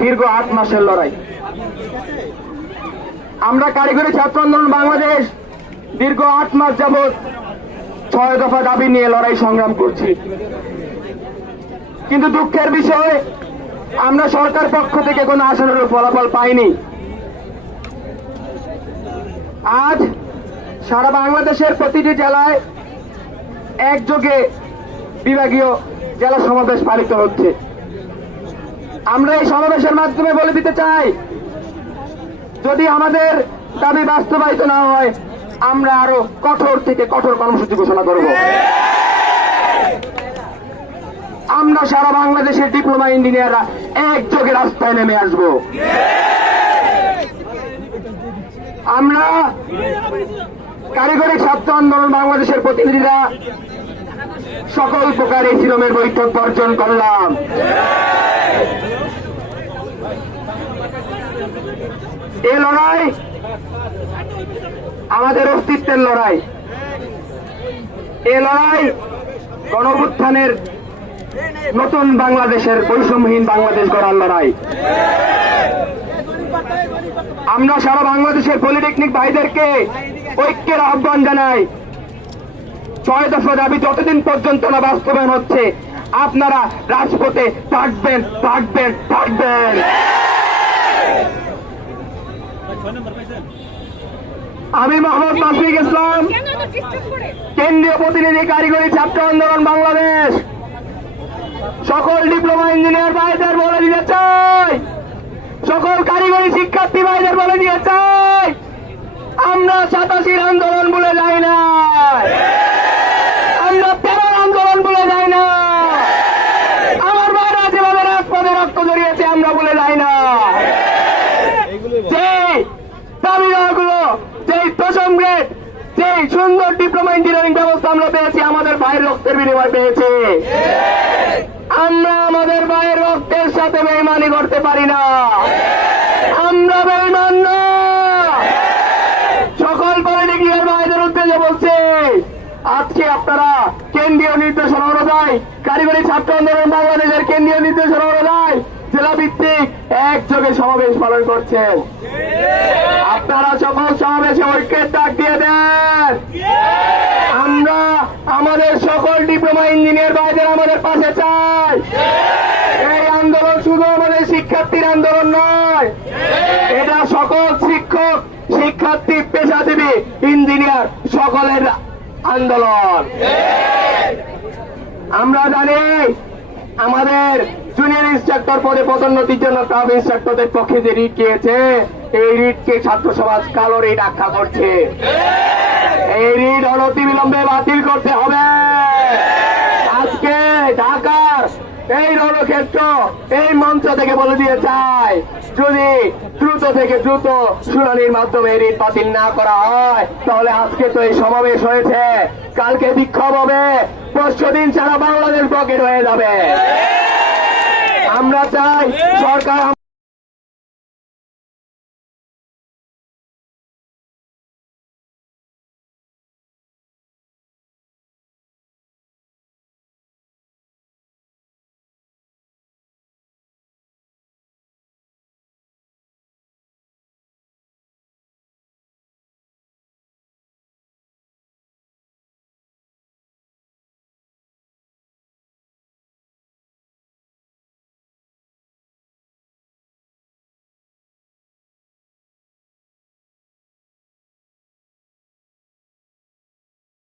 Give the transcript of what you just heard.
দীর্ঘ 8 মাসের লড়াই। আমরা কারিগরি ছাত্র আন্দোলন বাংলাদেশ দীর্ঘ 8 মাস যাবৎ 6 দফা দাবি নিয়ে লড়াই সংগ্রাম করছি, কিন্তু দুঃখের বিষয় আমরা সরকার পক্ষ থেকে কোনো আশানুরূপ ফলাফল পাইনি। আজ সারা বাংলাদেশের প্রতিটি জেলায় একযোগে বিভাগীয় জেলা সমাবেশ পালিত হচ্ছে। আমরা এই সমাবেশের মাধ্যমে বলে দিতে চাই, যদি আমাদের দাবি বাস্তবায়িত না হয় আমরা আরো কঠোর থেকে কঠোর কর্মসূচি ঘোষণা করব। আমরা সারা বাংলাদেশের ডিপ্লোমা ইঞ্জিনিয়াররা একযোগে রাস্তায় নেমে আসব। আমরা কারিগরি ছাত্র আন্দোলন বাংলাদেশের প্রতিনিধিরা সকল প্রকার এই শিরোমের বৈঠক বর্জন করলাম। এই লড়াই আমাদের অস্তিত্বের লড়াই। এই লড়াই গণঅভ্যুত্থানের নতুন বাংলাদেশের বৈষম্যহীন বাংলাদেশ গড়ার লড়াই। আমরা সারা বাংলাদেশের পলিটেকনিক ভাইদেরকে ঐক্যের আহ্বান জানাই। 6 দফা দাবি যতদিন পর্যন্ত না বাস্তবায়ন হচ্ছে আপনারা রাজপথে থাকবেন থাকবেন থাকবেন। আমি মোহাম্মদ মাসুক ইসলাম, কেন্দ্রীয় প্রতিনিধি কারিগরি ছাত্র আন্দোলন বাংলাদেশ, সকল ডিপ্লোমা ইঞ্জিনিয়ার ভাইদের বলে দিতে চাই, সকল কারিগরি শিক্ষার্থী ভাইদের বলে দিতে চাই, আমরা 87 আন্দোলন বলে যাই না, আমরা 13 আন্দোলন বলে যাই না, আমার ভাইরা যেভাবে রাজপথে রক্ত জড়িয়েছে আমরা বলে যাই না। যে দাবিগুলো, যেই প্রসঙ্গের, যেই সুন্দর ডিপ্লোমা ইঞ্জিনিয়ারিং ব্যবস্থা আমরা পেয়েছি আমাদের ভাইয়ের রক্তের বিনিময় পেয়েছে। আমরা আমাদের ভাইয়ের রক্তের সাথে বেইমানি করতে পারি না, আমরা বেইমান না। সকল পলিটিক্যাল ভাইদের উদ্দেশ্যে বলছি, আজকে আপনারা কেন্দ্রীয় নির্দেশনা অনুযায়ী কারিগরি ছাত্র আন্দোলন বাংলাদেশের কেন্দ্রীয় নির্দেশনা অনুযায়ী জেলা ভিত্তিক একযোগে সমাবেশ পালন করছেন। আপনারা সকল সমাবেশে ঐক্যের ডাক দিয়ে দেন। আমরা আমাদের সকল ডিপ্লোমা ইঞ্জিনিয়ার ভাইদের আমাদের পাশে চাই। এই আন্দোলন শুধু আমাদের শিক্ষার্থীর আন্দোলন নয়, এটা সকল শিক্ষক, শিক্ষার্থী, পেশাজীবী, ইঞ্জিনিয়ার সকলের আন্দোলন। আমরা জানি আমাদের জুনিয়র ইন্সট্রাক্টর পদে পদোন্নতির জন্য স্টাফ ইন্সট্রাক্টরদের পক্ষে যে রিট গিয়েছে, এই রিটকে ছাত্র সমাজ কালো রিট আখ্যা করছে। এই রিট অনতিবিলম্বে বাতিল করতে হবে। আজকে ঢাকার এই রণক্ষেত্র এই মঞ্চ থেকে বলে দিয়ে চাই, যদি দ্রুত থেকে দ্রুত শুনানির মাধ্যমে রিট বাতিল না করা হয় তাহলে আজকে তো এই সমাবেশ হয়েছে, কালকে বিক্ষোভ হবে, পরশুদিন সারা বাংলাদেশ ব্লকেট হয়ে যাবে। আমরা চাই সরকার